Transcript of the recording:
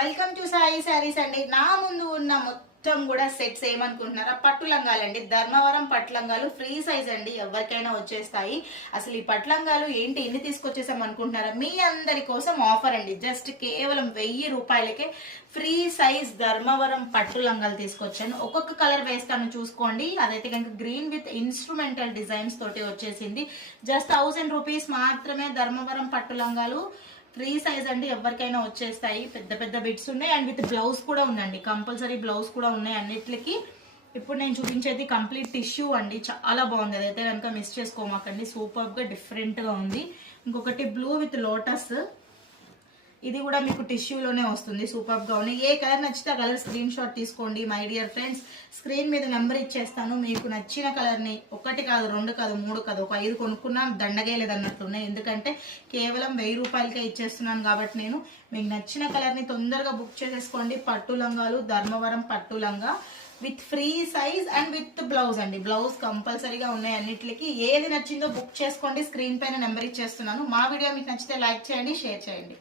Welcome to Sai saris అండి. నా ముందు ఉన్న మొత్తం కూడా సెట్స్ ఏమనుకుంటున్నారా, పట్టు లంగాలండి. ధర్మవరం పట్టు లంగాలు ఫ్రీ సైజ్ అండి, ఎవరికైనా వచ్చేస్తాయి. అసలు ఈ పట్టు లంగాలు ఏంటి ఇన్ని తీసుకొచ్చేసాం అనుకుంటున్నారా? మీ అందరి కోసం ఆఫర్ అండి. జస్ట్ కేవలం 1000 రూపాయలకే ఫ్రీ సైజ్ ధర్మవరం పట్టు లంగాలు తీసుకొచ్చాను. ఒక్కొక్క కలర్ వేస్తాను చూసుకోండి. అదైతే కనుక గ్రీన్ విత్ ఇన్స్ట్రుమెంటల్ డిజైన్స్ తోటి వచ్చేసింది. జస్ట్ 1000 రూపీస్ మాత్రమే ధర్మవరం పట్టు లంగాలు ఫ్రీ సైజ్ అండి, ఎవరికైనా వచ్చేస్తాయి. పెద్ద పెద్ద బిట్స్ ఉన్నాయి అండ్ విత్ బ్లౌజ్ కూడా ఉందండి. కంపల్సరీ బ్లౌజ్ కూడా ఉన్నాయి అన్నిటికి. ఇప్పుడు నేను చూపించేది కంప్లీట్ టిష్యూ అండి, చాలా బాగుంది. అదైతే కనుక మిస్ చేసుకోమాకండి, సూపర్ గా డిఫరెంట్ గా ఉంది. ఇంకొకటి బ్లూ విత్ లోటస్, ఇది కూడా మీకు టిష్యూలోనే వస్తుంది. సూపర్ గా ఉంది. ఏ కలర్ నచ్చితే ఆ కలర్ స్క్రీన్ షాట్ తీసుకోండి మై డియర్ ఫ్రెండ్స్. స్క్రీన్ మీద నెంబర్ ఇచ్చేస్తాను. మీకు నచ్చిన కలర్ ని 1 కాదు 2 కాదు 3 కాదు ఒక 5 కొనుక్కున్నా దండగే లేదన్నట్లున్నాయి. ఎందుకంటే కేవలం 1000 రూపాయలకే ఇచ్చేస్తున్నాను కాబట్టి నేను మీకు నచ్చిన కలర్ ని తొందరగా బుక్ చేసేసుకోండి. పట్టు లంగాలు ధర్మవరం పట్టు లంగా with free size and with blouse అండి. బ్లౌజ్ కంపల్సరీగా ఉన్నాయి అన్నిటికి. ఏది నచ్చిందో బుక్ చేసుకోండి. స్క్రీన్ పైన నెంబర్ ఇచ్చేస్తున్నాను. మా వీడియో మీకు నచ్చితే లైక్ చేయండి, షేర్ చేయండి.